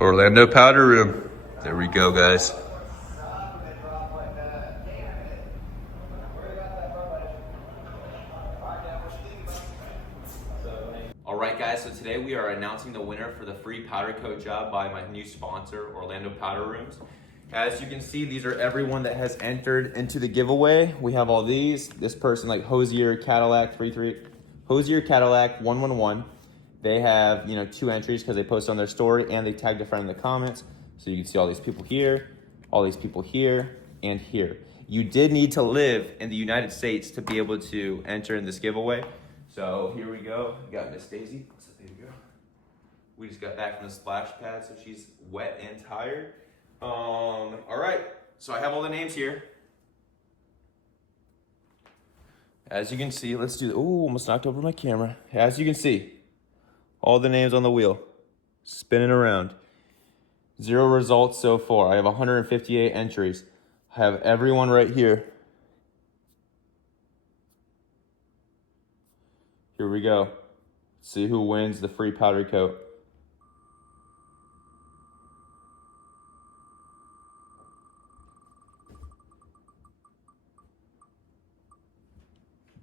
Orlando Powder Room. There we go, guys. All right, guys, so today we are announcing the winner for the free powder coat job by my new sponsor, Orlando Powder Rooms. As you can see, these are everyone that has entered into the giveaway. We have all these. This person, like Hosier Cadillac 111. They have, 2 entries because they posted on their story and they tagged a friend in the comments. So you can see all these people here, all these people here, and here. You did need to live in the United States to be able to enter in this giveaway. So here we go. We got Miss Daisy. What's up, baby girl? We just got back from the splash pad, so she's wet and tired. All right. So I have all the names here. As you can see, let's do. Oh, almost knocked over my camera. As you can see, all the names on the wheel, spinning around. 0 results so far. I have 158 entries. I have everyone right here. Here we go. See who wins the free powder coat.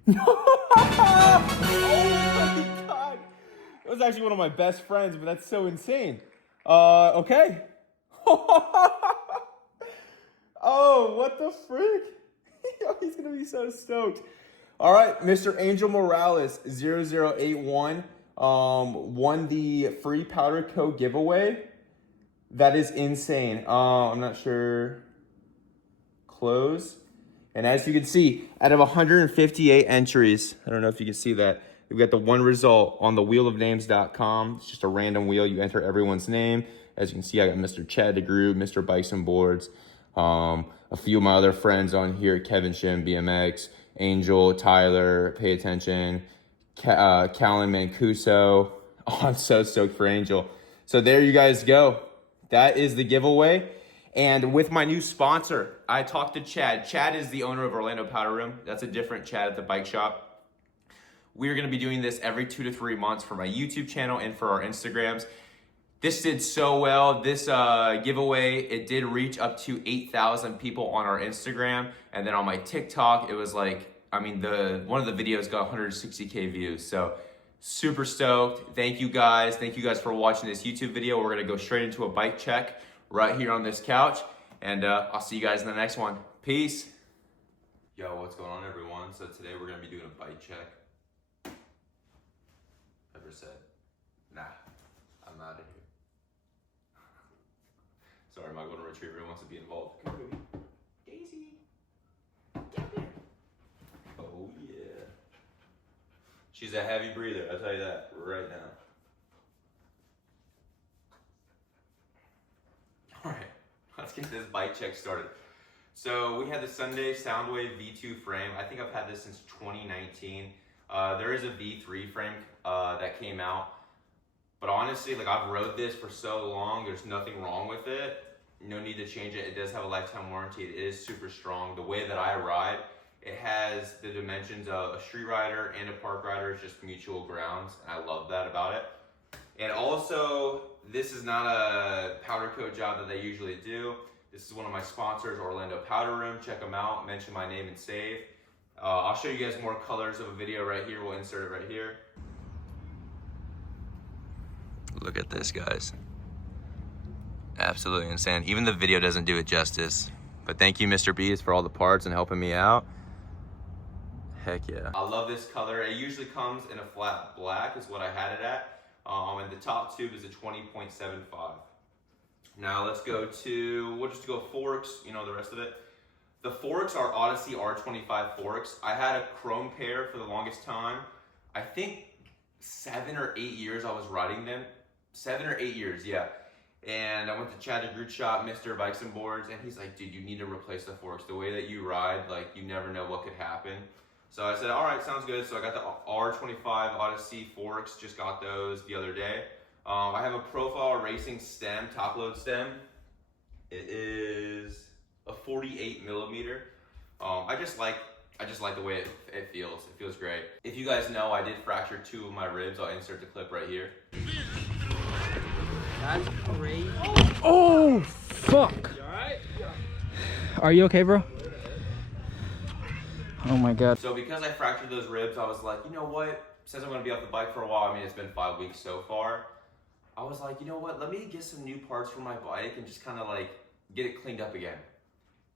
Oh my God. That was actually one of my best friends, but that's so insane. Okay. Oh, what the frick? He's gonna be so stoked. All right, Mr. Angel Morales 0081 won the free powder coat giveaway. That is insane. I'm not sure. Close. And as you can see, out of 158 entries, I don't know if you can see that, we've got the one result on the wheelofnames.com. It's just a random wheel. You enter everyone's name. As you can see, I got Mr. Chad DeGroot, Mr. Bikes and Boards, a few of my other friends on here, Kevin Shim, BMX, Angel, Tyler, Pay Attention, Callan Mancuso. Oh, I'm so stoked for Angel. So there you guys go. That is the giveaway. And with my new sponsor, I talked to Chad. Chad is the owner of Orlando Powder Room. That's a different Chad at the bike shop. We're gonna be doing this every 2 to 3 months for my YouTube channel and for our Instagrams. This did so well. This giveaway, it did reach up to 8,000 people on our Instagram. And then on my TikTok, it was like, one of the videos got 160K views. So super stoked. Thank you guys. Thank you guys for watching this YouTube video. We're gonna go straight into a bike check right here on this couch. And I'll see you guys in the next one. Peace. Yo, what's going on, everyone? So today we're gonna be doing a bike check. Ever said, nah, I'm out of here. Sorry, my golden retriever wants to be involved. Come here, baby. Daisy. Get up here. Oh, yeah. She's a heavy breather, I'll tell you that right now. All right, let's get this bike check started. So we had the Sunday Soundwave V2 frame. I think I've had this since 2019. There is a V3 frame that came out. But honestly, I've rode this for so long, there's nothing wrong with it. No need to change it. It does have a lifetime warranty. It is super strong. The way that I ride, it has the dimensions of a street rider and a park rider. It's just mutual grounds. And I love that about it. And also, this is not a powder coat job that they usually do. This is one of my sponsors, Orlando Powder Room. Check them out. Mention my name and save. I'll show you guys more colors of a video right here. We'll insert it right here. Look at this, guys. Absolutely insane. Even the video doesn't do it justice. But thank you, Mr. Beast, for all the parts and helping me out. Heck yeah. I love this color. It usually comes in a flat black is what I had it at. And the top tube is a 20.75. Now let's go to, we'll just go forks, the rest of it. The forks are Odyssey R25 forks. I had a chrome pair for the longest time. I think 7 or 8 years I was riding them. 7 or 8 years, yeah. And I went to Chad DeGroot's shop, Mr. Bikes and Boards, and he's like, dude, you need to replace the forks. The way that you ride, you never know what could happen. So I said, all right, sounds good. So I got the R25 Odyssey forks, just got those the other day. I have a Profile Racing stem, top load stem. It is a 48 millimeter. I just like the way it feels. It feels great. If you guys know, I did fracture 2 of my ribs. I'll insert the clip right here. That's crazy. Oh, fuck. You alright? Are you okay, bro? Oh my god. So because I fractured those ribs, I was like, you know what? Since I'm gonna be off the bike for a while, I mean, it's been 5 weeks so far. I was like, you know what? Let me get some new parts for my bike and just kind of like get it cleaned up again.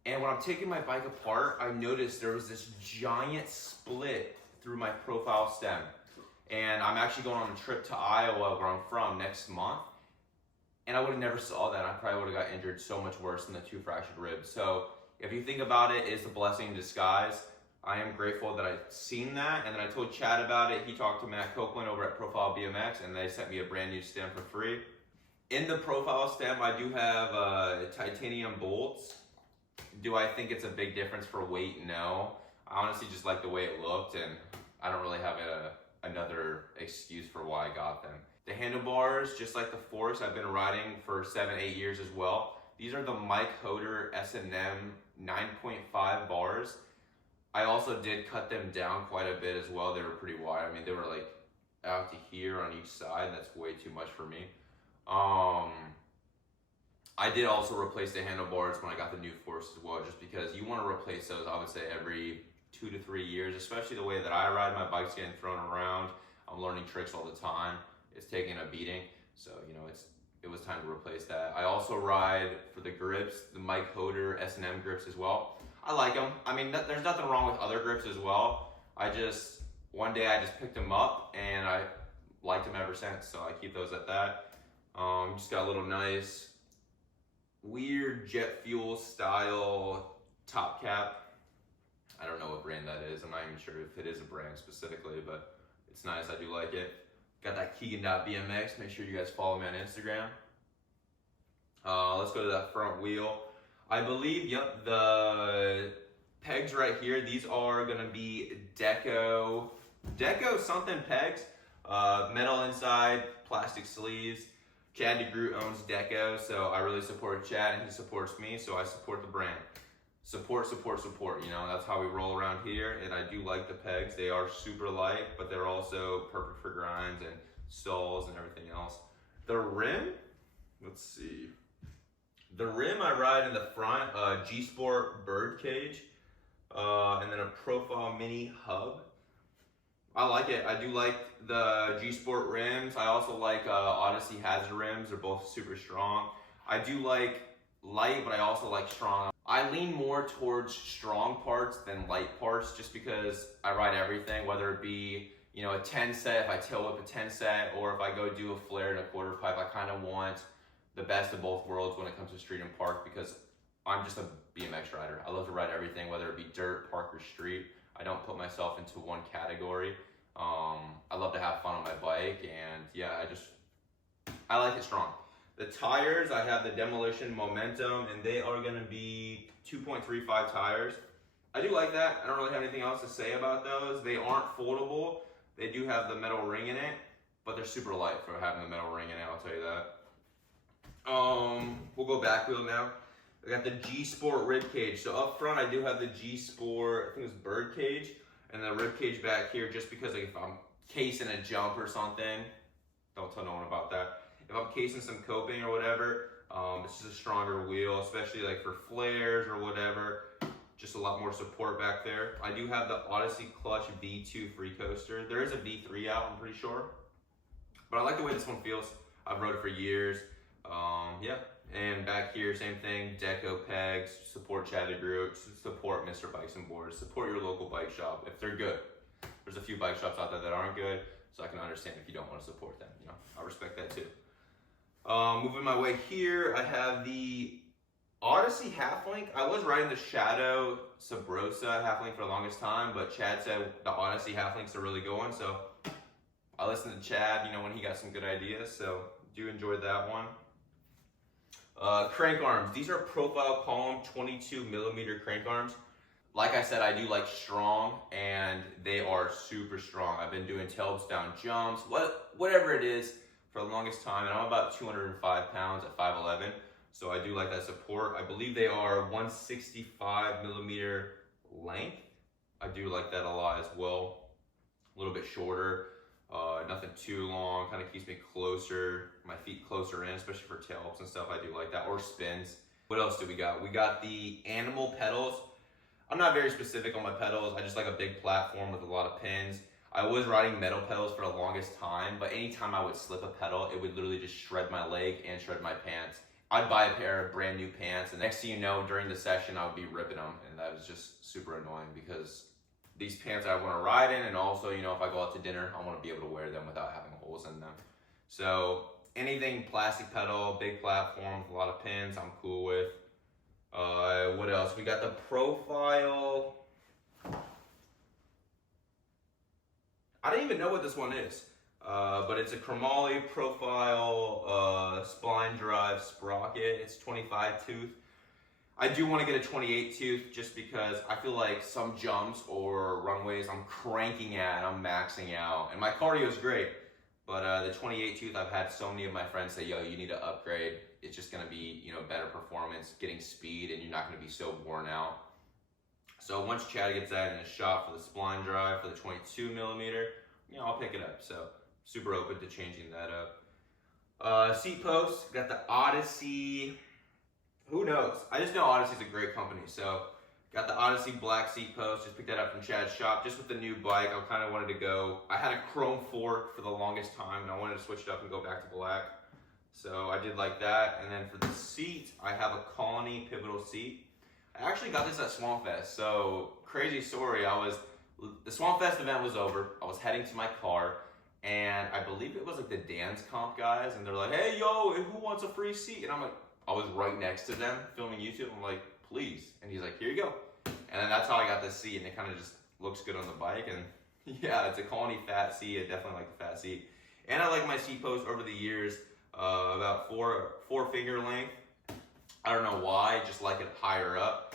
And when I'm taking my bike apart, I noticed there was this giant split through my profile stem. And I'm actually going on a trip to Iowa, where I'm from, next month. And I would have never saw that. I probably would have got injured so much worse than the 2 fractured ribs. So if you think about it, it's a blessing in disguise. I am grateful that I've seen that. And then I told Chad about it. He talked to Matt Copeland over at Profile BMX, and they sent me a brand new stem for free. In the profile stem, I do have titanium bolts. Do I think it's a big difference for weight? No. I honestly just like the way it looked, and I don't really have another excuse for why I got them. The handlebars, just like the Force, I've been riding for 7-8 years as well. These are the Mike Hoder S&M 9.5 bars. I also did cut them down quite a bit as well. They were pretty wide. I mean, they were like out to here on each side. That's way too much for me. I did also replace the handlebars when I got the new Force as well, just because you want to replace those, I would say, every 2 to 3 years, especially the way that I ride. My bike's getting thrown around. I'm learning tricks all the time. It's taking a beating. So, you know, it was time to replace that. I also ride for the grips, the Mike Hoder S&M grips as well. I like them. I mean, there's nothing wrong with other grips as well. One day I just picked them up and I liked them ever since. So I keep those at that. Just got a little nice, weird jet fuel style top cap. I don't know what brand that is. I'm not even sure if it is a brand specifically, but it's nice. I do like it. Got that Keegan.bmx. Make sure you guys follow me on Instagram. Let's go to that front wheel. I believe, yep, the pegs right here, these are gonna be Deco something pegs. Metal inside, plastic sleeves. Chad DeGroot owns Deco, so I really support Chad and he supports me, so I support the brand. Support, you know, that's how we roll around here, and I do like the pegs. They are super light, but they're also perfect for grinds and stalls and everything else. The rim, let's see. The rim I ride in the front, G-Sport Birdcage, and then a Profile Mini Hub. I like it. I do like the G-Sport rims. I also like Odyssey Hazard rims. They're both super strong. I do like light, but I also like strong. I lean more towards strong parts than light parts, just because I ride everything, whether it be, you know, a 10 set, if I tail whip a 10 set, or if I go do a flare and a quarter pipe. I kind of want the best of both worlds when it comes to street and park, because I'm just a BMX rider. I love to ride everything, whether it be dirt, park, or street. I don't put myself into one category. I love to have fun on my bike, and yeah, I like it strong. The tires, I have the Demolition Momentum, and they are gonna be 2.35 tires. I do like that. I don't really have anything else to say about those. They aren't foldable. They do have the metal ring in it, but they're super light for having the metal ring in it, I'll tell you that. We'll go back wheel now. I got the G-Sport rib cage. So up front, I do have the G-Sport, I think it was bird cage, and the rib cage back here, just because like if I'm casing a jump or something, don't tell no one about that. If I'm casing some coping or whatever, it's just a stronger wheel, especially like for flares or whatever. Just a lot more support back there. I do have the Odyssey Clutch V2 free coaster. There is a V3 out, I'm pretty sure. But I like the way this one feels. I've rode it for years. Yeah, and back here, same thing, Deco pegs, support Chad DeGroot, support Mr. Bikes and Boards, support your local bike shop if they're good. There's a few bike shops out there that aren't good, so I can understand if you don't want to support them, you know, I respect that too. Moving my way here, I have the Odyssey Halflink. I was riding the Shadow Sabrosa Halflink for the longest time, but Chad said the Odyssey Halflinks are really going, so I listened to Chad, you know, when he got some good ideas, so do enjoy that one. Crank arms. These are Profile Column 22 millimeter crank arms. Like I said, I do like strong, and they are super strong. I've been doing tailbs down jumps, whatever it is, for the longest time, and I'm about 205 pounds at 5'11", so I do like that support. I believe they are 165 millimeter length. I do like that a lot as well. A little bit shorter. Nothing too long, kind of keeps me closer, my feet closer in, especially for tail ups and stuff. I do like that, or spins. What else do we got? We got the Animal pedals. I'm not very specific on my pedals. I just like a big platform with a lot of pins. I was riding metal pedals for the longest time, but anytime I would slip a pedal, it would literally just shred my leg and shred my pants. I'd buy a pair of brand new pants, and next thing you know, during the session, I would be ripping them, and that was just super annoying because these pants I want to ride in, and also, you know, if I go out to dinner, I want to be able to wear them without having holes in them. So anything plastic pedal, big platform with a lot of pins, I'm cool with. What else? We got the Profile. I don't even know what this one is, but it's a Chromoly Profile spline drive sprocket. It's 25 tooth. I do want to get a 28 tooth just because I feel like some jumps or runways I'm cranking at, I'm maxing out, and my cardio is great. But the 28 tooth, I've had so many of my friends say, yo, you need to upgrade. It's just gonna be, you know, better performance, getting speed, and you're not gonna be so worn out. So once Chad gets that in a shot for the spline drive for the 22 millimeter, you know, I'll pick it up. So super open to changing that up. Seat posts, got the Odyssey. Who knows? I just know Odyssey's a great company. So got the Odyssey black seat post, just picked that up from Chad's shop. Just with the new bike, I kind of wanted to go. I had a chrome fork for the longest time, and I wanted to switch it up and go back to black. So I did like that. And then for the seat, I have a Colony pivotal seat. I actually got this at Swampfest. So crazy story, the Swampfest event was over. I was heading to my car, and I believe it was like the Dance Comp guys, and they're like, hey, yo, who wants a free seat? And I'm like, I was right next to them filming YouTube. I'm like, please. And he's like, here you go. And then that's how I got this seat, and it kind of just looks good on the bike. And yeah, it's a Colony fat seat. I definitely like the fat seat. And I like my seat post over the years, about four finger length. I don't know why, just like it higher up.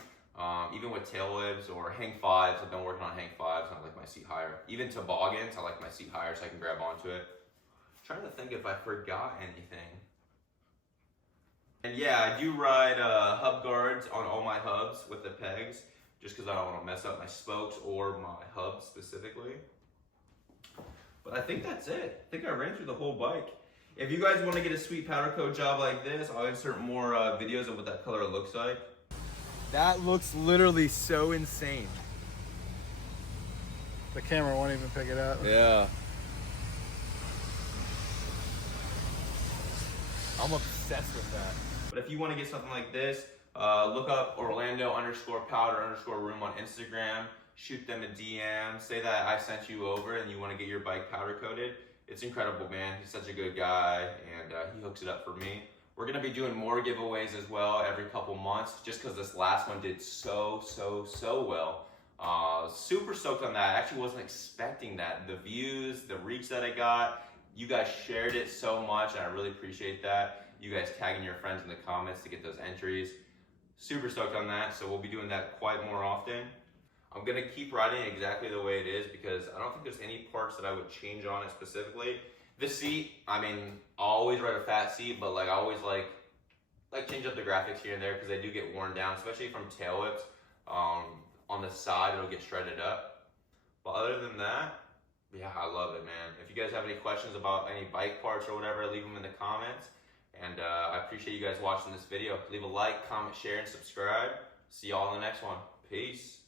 Even with tail whips or hang fives, I've been working on hang fives, and I like my seat higher. Even toboggans, I like my seat higher so I can grab onto it. I'm trying to think if I forgot anything. And yeah, I do ride hub guards on all my hubs with the pegs, just because I don't want to mess up my spokes or my hubs specifically. But I think that's it. I think I ran through the whole bike. If you guys want to get a sweet powder coat job like this, I'll insert more videos of what that color looks like. That looks literally so insane. The camera won't even pick it up. Yeah. I'm obsessed with that. But if you want to get something like this, look up Orlando_powder_room on Instagram. Shoot them a DM. Say that I sent you over and you want to get your bike powder coated. It's incredible, man. He's such a good guy, and he hooks it up for me. We're going to be doing more giveaways as well every couple months, just because this last one did so well. Super stoked on that. I actually wasn't expecting that. The views, the reach that I got, you guys shared it so much, and I really appreciate that. You guys tagging your friends in the comments to get those entries. Super stoked on that, so we'll be doing that quite more often. I'm going to keep riding it exactly the way it is because I don't think there's any parts that I would change on it specifically. The seat, I mean, I always ride a fat seat, but like I always like change up the graphics here and there because they do get worn down, especially from tail whips. On the side, it'll get shredded up. But other than that, yeah, I love it, man. If you guys have any questions about any bike parts or whatever, leave them in the comments. And I appreciate you guys watching this video. Leave a like, comment, share, and subscribe. See y'all in the next one. Peace.